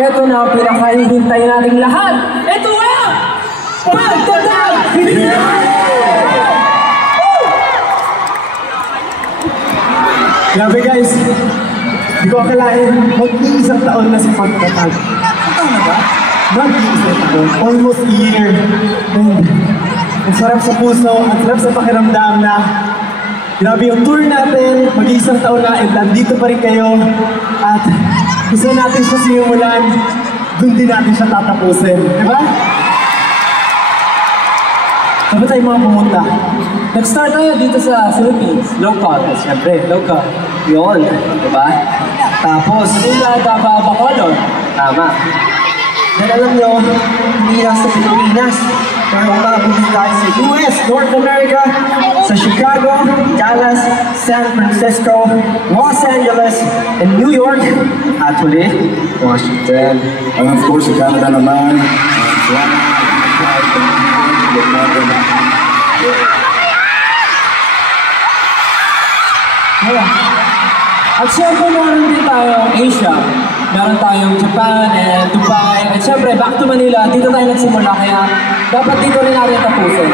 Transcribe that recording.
Ito na ang pinakahihintay nating lahat. Ito ang Pagtatag Pilipinas! Grabe guys, hindi ko akalain, mag-iisang taon na si Pagtatag. Ang taon na ba? Mag-iisang taon, almost a year. And ang sarap sa puso, ang sarap sa pakiramdam na grabe yung tour natin, mag-iisang taon na, and nandito pa rin kayo. At gusto natin siya simulan, dun din natin siya tatapusin. Diba? Saan ba tayo mga pumunta? Nag-start tayo dito sa Philippines. Local. Siyempre, local. Yun, diba? Tapos, Manila, Davao, Bacolod. tama. Dahil alam nyo, hindi lang sa Pilipinas. Pero umabot tayo sa US, North America, sa Chicago, Dallas, San Francisco, Los Angeles, and New York, at huli, Washington. And of course, sa Canada naman. At syempre meron din tayong Asia, meron tayong Japan and Dubai, at syempre back to Manila, dito tayo nagsimula kaya dapat dito rin natin tapusin.